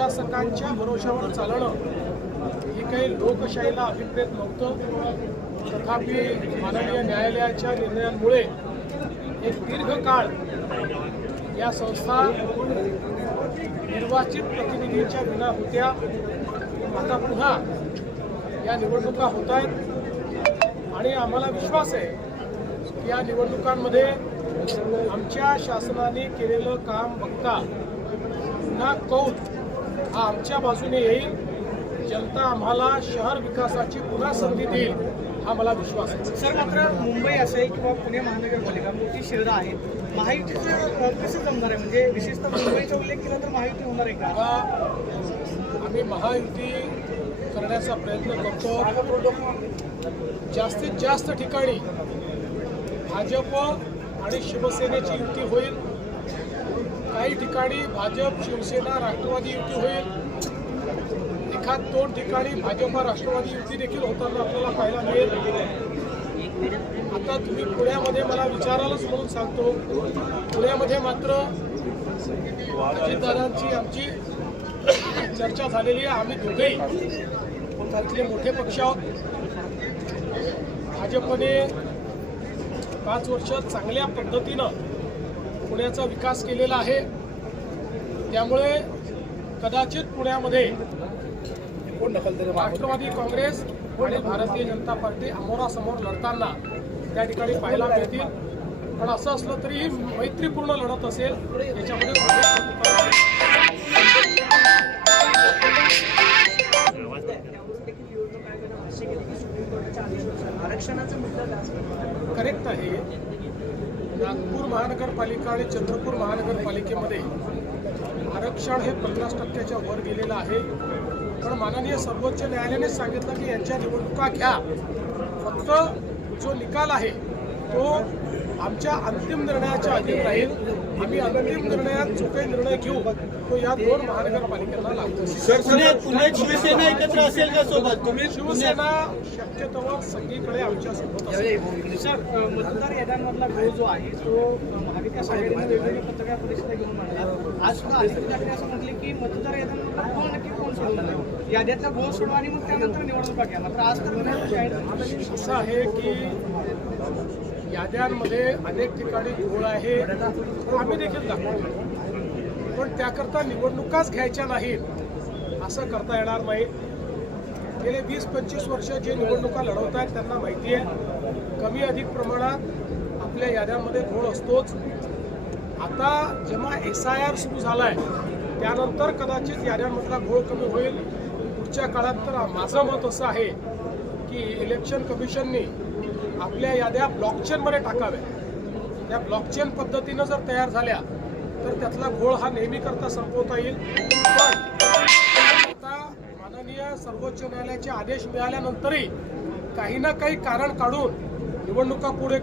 प्रशासकांच्या भरोशावर चालणं हे काही लोकशाहीला अभिप्रेत नव्हतं. तथापि माननीय न्यायालयाच्या निर्णयांमुळे एक दीर्घकाळ या संस्था निर्वाचित प्रतिनिधींच्या विना होत्या. आता पुन्हा या निवडणुका होत आहेत आणि आम्हाला विश्वास आहे की या निवडणुकांमध्ये आमच्या शासनाने केलेलं काम बघता पुन्हा कौल हा आमच्या बाजूने येईल. जनता आम्हाला शहर विकासाची पुन्हा संधी देईल हा मला विश्वास आहे. सर मात्र मुंबई असेल किंवा पुणे महानगरपालिका मोठी शहरं आहेत. महायुतीचं कसं जमणार आहे. म्हणजे विशेषतः मुंबईचा उल्लेख केला तर महायुती होणार आहे का? आम्ही महायुती करण्याचा प्रयत्न करतो. जास्तीत जास्त ठिकाणी भाजप आणि शिवसेनेची युती होईल. काही ठिकाणी भाजप शिवसेना राष्ट्रवादी युती होईल. एखाद दोन ठिकाणी भाजप राष्ट्रवादी युती देखील होताना आपल्याला पाहायला मिळेल. आता तुम्ही पुण्यामध्ये मला विचारालच म्हणून सांगतो. पुण्यामध्ये मात्र अजितदादांची आमची चर्चा झालेली आहे. आम्ही दोघेही त्यातले मोठे पक्ष आहोत. भाजपने पाच वर्ष चांगल्या पद्धतीनं पुण्याचा विकास केलेला आहे. त्यामुळे कदाचित पुण्यामध्ये राष्ट्रवादी काँग्रेस आणि भारतीय जनता पार्टी अमोरासमोर लढताना त्या ठिकाणी पाहायला मिळतील. पण असं असलं तरी ही मैत्रीपूर्ण लढत असेल याच्यामध्ये काँग्रेस आरक्षणाचा मुद्दा करेक्ट आहे. नागपूर महानगरपालिका आणि चंद्रपूर महानगरपालिकेमध्ये आरक्षण हे पन्नास टक्क्याच्या वर गेलेलं आहे. पण माननीय सर्वोच्च न्यायालयाने सांगितलं की यांच्या निवडणुका घ्या. फक्त जो निकाल आहे तो आमच्या अंतिम निर्णयाच्या अधीन राहील आम्ही अंतिम निर्णयात जो काही निर्णय घेऊ. तो या दोन महानगरपालिकांना लागतो शिवसेना एकत्र असेल का सोबत? तुम्ही शिवसेना शक्यतोवर सगळीकडे आमच्यासोबत सर मतदार याद्यांमधला घोळ जो आहे तो महाविकास आघाडीने वेगवेगळ्या पत्रकार परिषदा घेऊन मांडला आज सुद्धा आदित्य ठाकरे असं म्हटले की मतदार याद्यांमधला कोण नक्की कोण सोडवणार याद्यातला घोळ सोडवा आणि मग त्यानंतर निवडणुका घ्या. मात्र आज तर. असं आहे की याद्यांमध्ये अनेक ठिकाणी घोळ आहे. आम्ही देखील दाखवतो. पण त्याकरता निवडणुकाच घ्यायच्या नाहीत असं करता येणार नाही. गेले वीस पंचवीस वर्ष जे निवडणुका लढवत आहेत त्यांना माहिती आहे. कमी अधिक प्रमाणात आपल्या याद्यांमध्ये घोळ असतोच. आता जेव्हा एस आय आर सुरू झाला आहे त्यानंतर कदाचित याद्यांमधला घोळ कमी होईल. पुढच्या काळात तर माझं मत असं आहे की इलेक्शन कमिशननी आपल्या याद्या ब्लॉकचेनमध्ये टाकाव्या. त्या ब्लॉकचेन पद्धतीनं जर तयार झाल्या तर त्यातला घोळ हा नेहमी करता संपवता येईल. पण आता माननीय सर्वोच्च न्यायालयाचे आदेश मिळाल्यानंतरही काही ना काही कारण काढून निवडणुका पुढे